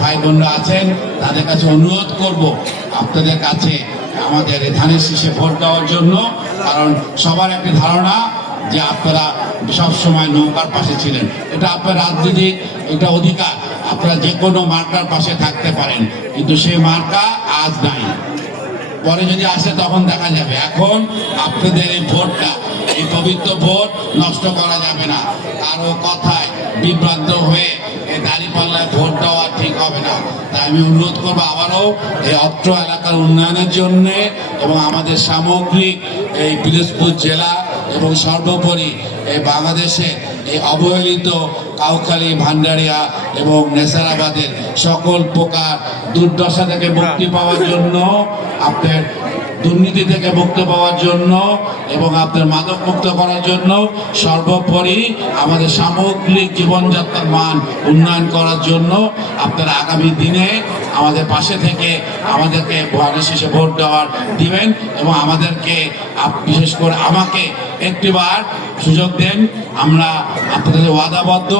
ভাই বোনরা আছেন তাদের কাছে অনুরোধ করব আপনাদের কাছে আমাদের ধানের শীষে ভোট দেওয়ার জন্য। কারণ সবার একটি ধারণা যে আপনারা সবসময় নৌকার পাশে ছিলেন, এটা আপনার রাজনৈতিক এটা অধিকার, আপনারা যে কোনো মার্কার পাশে থাকতে পারেন, কিন্তু সেই মার্কা আজ নাই, পরে যদি আসে তখন দেখা যাবে। এখন আপনাদের এই ভোটটা, এই পবিত্র ভোট নষ্ট করা যাবে না। কারো কথায় বিভ্রান্ত হয়ে এই দাঁড়িপাল্লায় ভোট দেওয়া ঠিক হবে না। তাই আমি অনুরোধ করবো আবারও এই অত্র এলাকার উন্নয়নের জন্য এবং আমাদের সামগ্রিক এই পিরোজপুর জেলা এবং সর্বোপরি এই বাংলাদেশে এই অবহেলিত কাউখালী, ভান্ডারিয়া এবং নেসারাবাদের সকল প্রকার দুর্দশা থেকে মুক্তি পাওয়ার জন্য, আপনার দুর্নীতি থেকে মুক্তি পাওয়ার জন্য এবং আপনার মাদক মুক্ত করার জন্য, সর্বোপরি আমাদের সামগ্রিক জীবনযাত্রার মান উন্নয়ন করার জন্য আপনারা আগামী দিনে আমাদের পাশে থেকে আমাদেরকে ধানের শীষে ভোট দেওয়ার দিবেন এবং আমাদেরকে বিশেষ করে আমাকে একটিবার সুযোগ দেন। আমরা আপনাদের ওয়াদাবদ্ধ,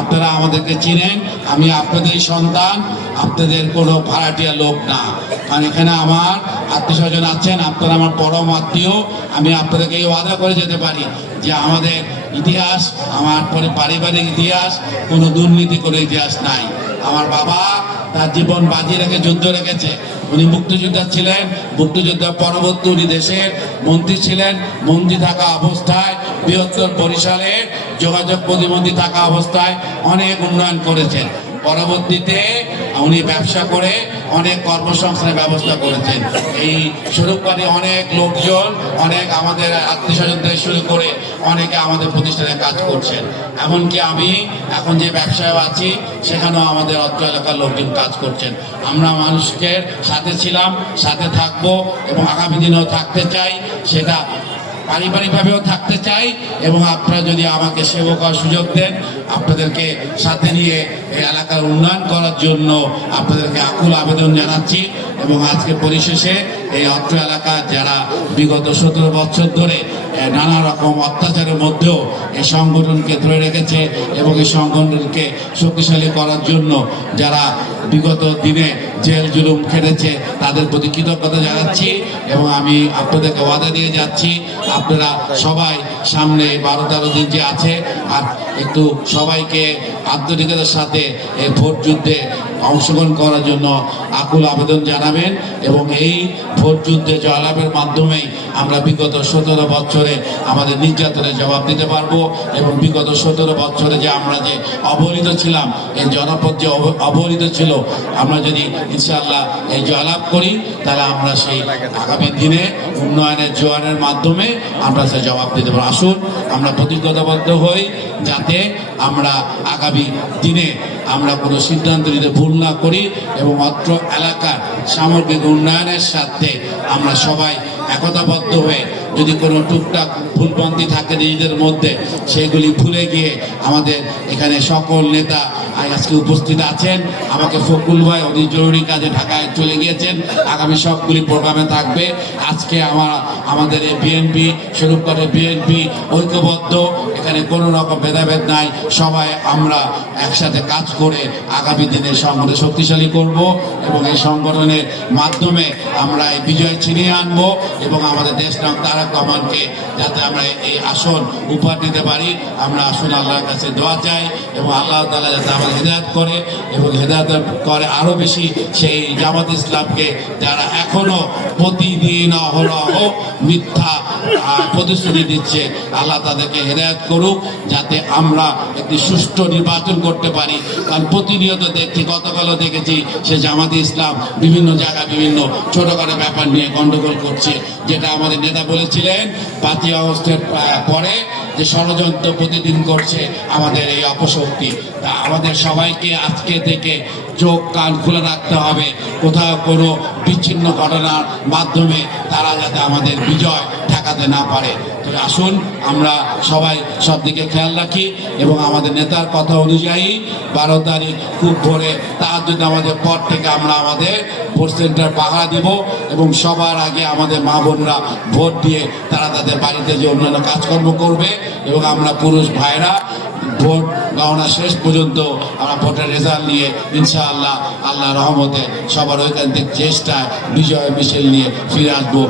আপনারা আমাদেরকে চিনেন, আমি আপনাদেরই সন্তান, আপনাদের কোনো ভাড়াটিয়া লোক না। কারণ এখানে আমার আত্মীয় স্বজন আছেন, আপনারা আমার পরম আত্মীয়। আমি আপনাদেরকে এই ওয়াদা করে যেতে পারি যে আমাদের ইতিহাস, আমার পারিবারিক ইতিহাস কোনো দুর্নীতি করে ইতিহাস নাই। আমার বাবা তার জীবন বাজি রেখে যুদ্ধ রেখেছে, উনি মুক্তিযোদ্ধা ছিলেন, মুক্তিযোদ্ধা পরবর্তী উনি দেশের মন্ত্রী ছিলেন, মন্ত্রী থাকা অবস্থায় বৃহত্তর বরিশালের যোগাযোগ প্রতিমন্ত্রী থাকা অবস্থায় অনেক উন্নয়ন করেছেন। পরবর্তীতে উনি ব্যবসা করে অনেক কর্মসংস্থানের ব্যবস্থা করেছেন। এই স্বরূপকারী অনেক লোকজন, অনেক আমাদের আত্মীয় স্বজন থেকে শুরু করে অনেকে আমাদের প্রতিষ্ঠানে কাজ করছেন। এমনকি আমি এখন যে ব্যবসায় আছি সেখানেও আমাদের অত্র এলাকার লোকজন কাজ করছেন। আমরা মানুষকে সাথে ছিলাম, সাথে থাকবো এবং আগামী দিনেও থাকতে চাই, সেটা পারিবারিকভাবেও থাকতে চাই। এবং আপনারা যদি আমাকে সেবা করার সুযোগ দেন, আপনাদেরকে সাথে নিয়ে এই এলাকার উন্নয়ন করার জন্য আপনাদেরকে আকুল আবেদন জানাচ্ছি। এবং আজকে পরিশেষে এই অত্র এলাকার যারা বিগত 17 বছর ধরে নানা রকম অত্যাচারের মধ্যেও এই সংগঠনকে ধরে রেখেছে এবং এই সংগঠনকে শক্তিশালী করার জন্য যারা বিগত দিনে জেল জুলুম খেটেছে, তাদের প্রতি কৃতজ্ঞতা জানাচ্ছি। এবং আমি আপনাদেরকে ওয়াদা দিয়ে যাচ্ছি, আপনারা সবাই সামনে 12-13 দিন যে আছে, আর একটু সবাইকে আন্তরিকতার সাথে এই ভোট যুদ্ধে অংশগ্রহণ করার জন্য আকুল আবেদন জানাবেন। এবং এই ভোট যুদ্ধে জয়লাভের মাধ্যমেই আমরা বিগত 17 বছরে আমাদের নির্যাতনের জবাব দিতে পারবো। এবং বিগত 17 বছরে যে আমরা যে অবহেলিত ছিলাম, এই জনপদ যে অবহেলিত ছিল, আমরা যদি ইনশাআল্লাহ এই জয়লাভ করি, তাহলে আমরা সেই আগামী দিনে উন্নয়নের জোয়ারের মাধ্যমে আমরা সে জবাব দিতে পারবো। আসুন আমরা প্রতিজ্ঞাবদ্ধ হই, যাতে আমরা আগামী দিনে আমরা কোনো সিদ্ধান্ত নিতে ভুল না করি এবং অত্র এলাকার সামগ্রিক উন্নয়নের সাথে আমরা সবাই একতাবদ্ধ হয়ে, যদি কোনো টুকটাক ভুলপন্থী থাকে নিজেদের মধ্যে, সেগুলি ভুলে গিয়ে আমাদের এখানে সকল নেতা আজকে উপস্থিত আছেন। আমাকে ফকুল ভাই অতি জরুরি কাজে ঢাকায় চলে গিয়েছেন, আগামী সবগুলি প্রোগ্রামে থাকবে। আজকে আমাদের এই বিএনপি স্বরূপ করে বিএনপি ঐক্যবদ্ধ, এখানে কোনো রকম ভেদাভেদ নাই। সবাই আমরা একসাথে কাজ করে আগামী দিনে সংগঠন শক্তিশালী করব এবং এই সংগঠনের মাধ্যমে আমরা এই বিজয় ছিনিয়ে আনবো এবং আমাদের দেশ নাম তারেক রহমানকে যাতে আমরা এই আসন উপহার দিতে পারি। আমরা আসুন আল্লাহর কাছে দোয়া চাই এবং আল্লাহ তাআলা যাতে আমাদের হেদায়েত করে এবং হেদায়েত করে আরো বেশি সেই জামাত ইসলামকে যারা এখনো প্রতিদিন অহরহ মিথ্যা প্রতিশ্রুতি দিচ্ছে, আল্লাহ তাদেরকে হেদায়েত করুক, যাতে আমরা একটি সুষ্ঠু নির্বাচন করতে পারি। কারণ প্রতিনিয়ত দেখছি, গতকালও দেখেছি, সে জামাতে ইসলাম বিভিন্ন জায়গায় বিভিন্ন ছোটখাটো ব্যাপার নিয়ে গন্ডগোল করছে, যেটা আমাদের নেতা বলেছিলেন 5ই আগস্টের পরে যে ষড়যন্ত্র প্রতিদিন করছে আমাদের এই অপশক্তি। তা আমাদের সবাইকে আজকে থেকে চোখ কান খুলে রাখতে হবে, কোথাও কোনো বিচ্ছিন্ন ঘটনার মাধ্যমে তারা যাতে আমাদের বিজয় ঠেকাতে না পারে। তো আসুন আমরা সবাই সব দিকে খেয়াল রাখি এবং আমাদের নেতার কথা অনুযায়ী 12 তারিখ খুব ভোরে তাহাজ্জুদ নামাজের পর থেকে আমরা আমাদের ভোট সেন্টার পাহারা দিব এবং সবার আগে আমাদের মা বোনরা ভোট দিয়ে তারা তাদের বাড়িতে যে অন্যান্য কাজকর্ম করবে এবং আমরা পুরুষ ভাইরা ভোট গণনা শেষ পর্যন্ত আমরা ভোটের রেজাল্ট নিয়ে ইনশাআল্লাহ আল্লাহ রহমতে সবার ঐকান্তিক চেষ্টায় বিজয় মিছিল নিয়ে ফিরে আসবো।